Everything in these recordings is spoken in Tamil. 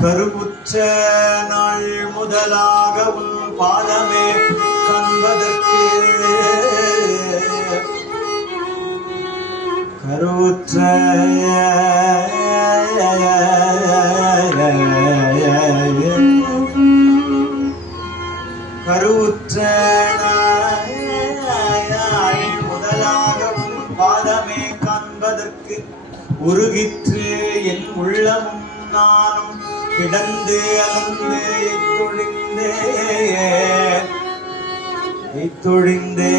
கருவுற்ற நாள் முதலாக உன் பாதமே காண்பதற்கு கருவுற்ற நாள் முதலாக உன் பாதமே காண்பதற்கு உருகிற்று என் உள்ளமும் நானும் கிடந்து அலந்து இத்தொழிந்தே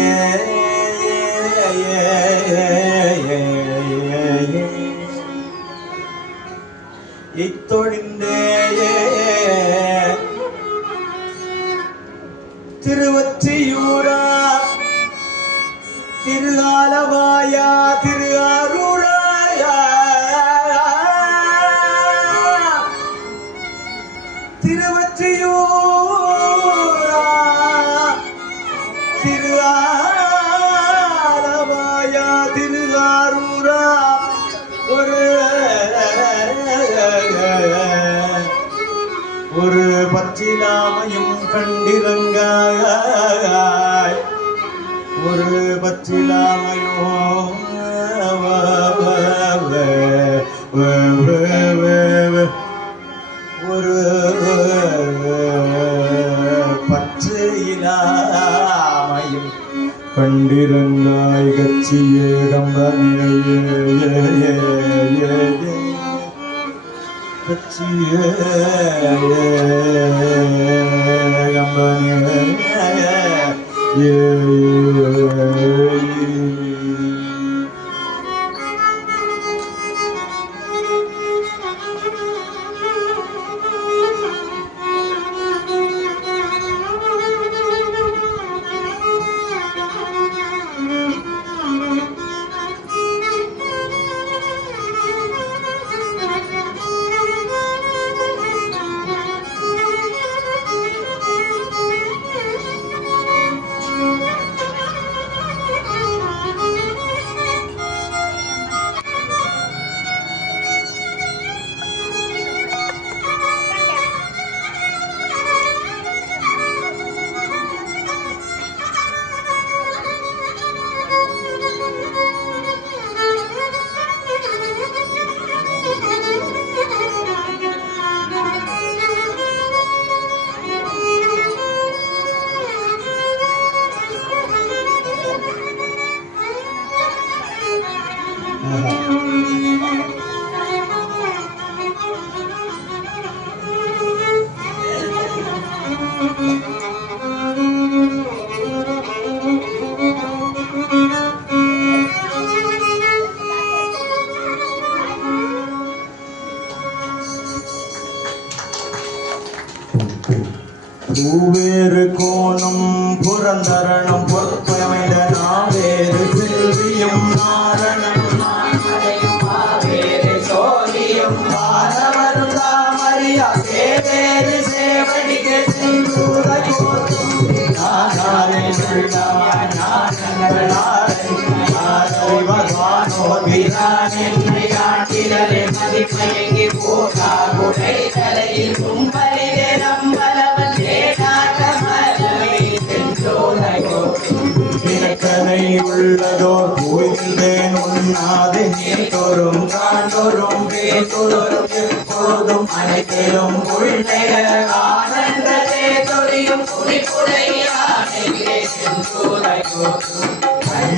திருவொற்றியூரா திருஆலவாயா திருஆரூராயா திருவொற்றியூரா திருஆலவாயா திருஆரூரா ஒரு பற்றிலாமையும் கண்டிரங்காய் ஒரு பற்றிலாமையோ ஒரு பற்று இலாமையும் கண்டிரங்காய் கட்சியே கம்பனே கட்சியே கம்பனே பூவேறு கோணம் புரந்தரணம் பொறுப்பமைந்த நாவேறு செல்வியும் நாரணம் சோதியும் வானவரும் தாமரியா சேவேறு சேவடிக்கு செல்வூரும் என்னை காட்டிலே மதிப்பயங்கி போகா குடை தலையில் கும்பலிலே நம்பலவன் கனை உள்ளதோர் கோயில்தேன் உண்ணாது நீத்தோறும் காண்டோறும் பேத்தோறும் எப்பொழுதும் அனைத்திலும் உள்நெக ஆனந்தத்தை தொழியும்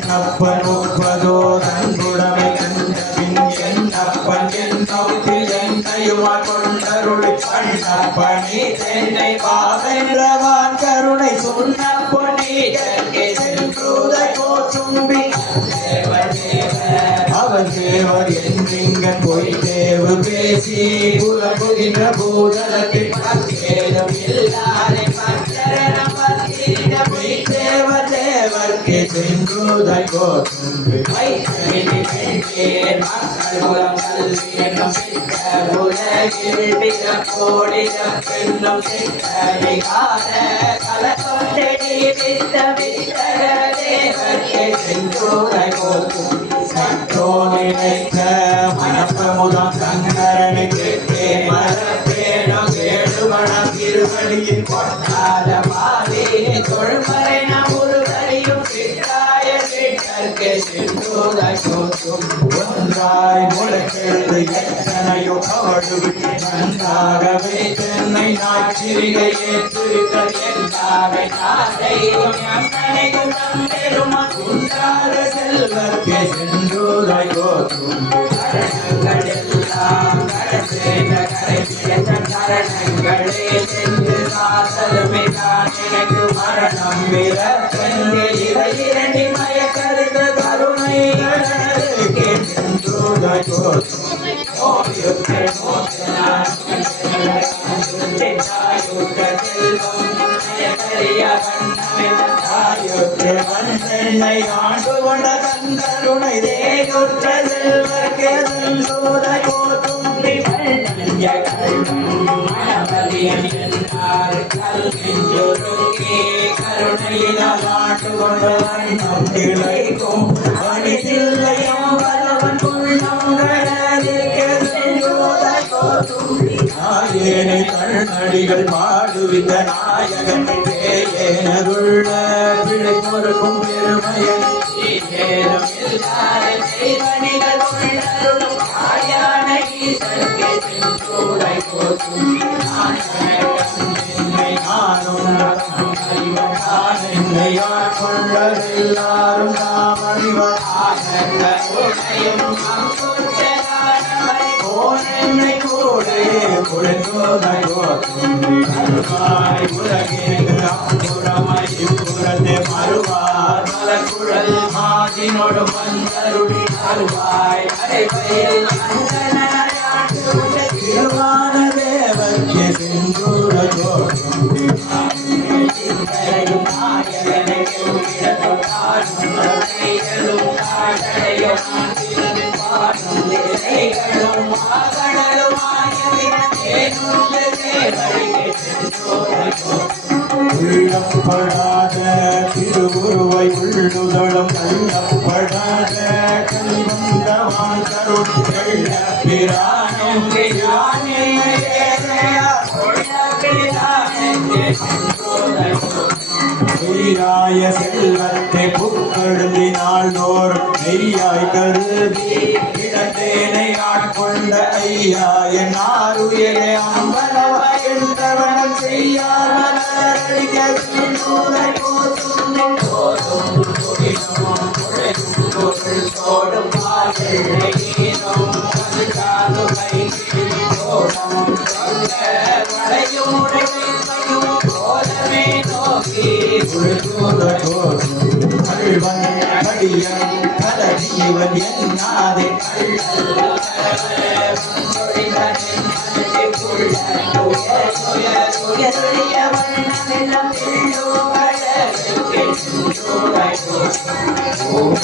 கண்ணப்பன் ஒப்பதோ நன்புடமை கண்டபின் என்னப்பன் என் நோக்கில் என்னையுமா கொண்டருளை கண்ணப்பனி தென்னை பாவென்றவான் கருணை சொன்னப்பனி ஜங்கே சென்றுதை போற்றும்பி அவன் தேவர் என்றிங்கன் பொய் தேவு பேசி புலம்புதி இன பூதலத்தில் பக்கேதும் இல்லாதே பச்சரணம் பத்திரிட மெய்தேவ தேவர்க்கு செங்குதை கோத்தும்பி மைத்தேனி பெண்கேன் மக்கள் குலம் கல்வி என்னும் சித்த உலகில் பிறப்போடிய பெண்ணும் சித்தரிகார கலக்கொண்டே வித்த வித்தக தேவர்க்கு செங்குதை கோத்தும்பி சற்றோ நினைத்த மனப்பமுதம் சங்கரனு கேட்டே மரப்பேனும் கேடுமணம் திருவடியில் கொண்டாத பாதே தொழுமறை நம் ஒருவரையும் சித்தாய சிற்றர்க்கு சென்றுதை கோத்தும் ஒன்றாய் முளைக்கெழுது எத்தனையோ கவடுவிட்டு நன்றாகவே தென்னை நாச்சிரிகை ஏற்றிருக்கிறது என்றாவை தாதையும் எம்மனையும் நம் பெருமா குன்றாத செல்வர்க்கு சென்றுதை கோத்தும் கரணங்கள் எல்லாம் கடசேத கரை பிடித்த கரணங்களே சென்று காசலுமே தான் எனக்கு மரணம் விரப்பென்று இவை இரண்டி மயக்கருத்த கருணை கடலுக்கு சென்றுதை கோத்தும் வந்தென்னை ஆண்டு கொண்ட தந்தருணை தேயுற்ற செல்வர்க்கு செல்லுதை கோத்தும்பி மணபதியம் என்றார் கல்விஞ்சொருக்கே கருணையினால் ஆண்டு கொண்ட வண்ணம் கிளைக்கும் மணிதில்லையும் பலவன் உள்ளங்கடலிற்கு செல்லுதை கோத்தும்பி நாயேனை கண்ணடிகள் பாடுவித்த நாயகன் எனதுள்ள பிழை பொறுக்கும் பெருமையை ஏதும் இல்லாத செய்வனிகள் உள்ளருளும் ஆயான ஈசனுக்கு சென்றோரை போற்றும் என்னை ஆட்கொள்ளவெல்லாரும் நாம் அறிவார் என்னை கூட பொழுதோதை கோத்துவாய் உலகிற்கு அப்புறமாய் இப்புறத்தை மறுவார் மலக்குழல் மாதினோடு வந்தருளி அருவாய் அரைவையில் திருவான தேவர்க்கு சென்றூர கோத்தும் நாயகனை உள்ளப்படாத திருவுருவை உள்ளுதளம் உள்ளப்படாத கல்வந்தவான் கருள் பிரானும் உயிராய செல்வத்தை புக்கழுந்தினால் நோர் மெய்யாய் கருதி இடத்தேனை ஆட்கொண்ட ஐயா என் ஆறுயிரே அம்பலவ என்றவனம் செய்யாமலடிக்க சென்றூரை கோத்தும் தோடும் பாடலும் கலஜீவன் என்னாதே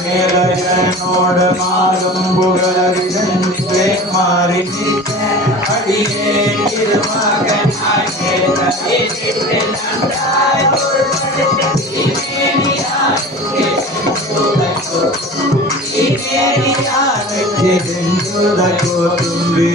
மேலோடு மாறும் புகழறிவே மாறி அடியே திருமகன் கோத்தும்பி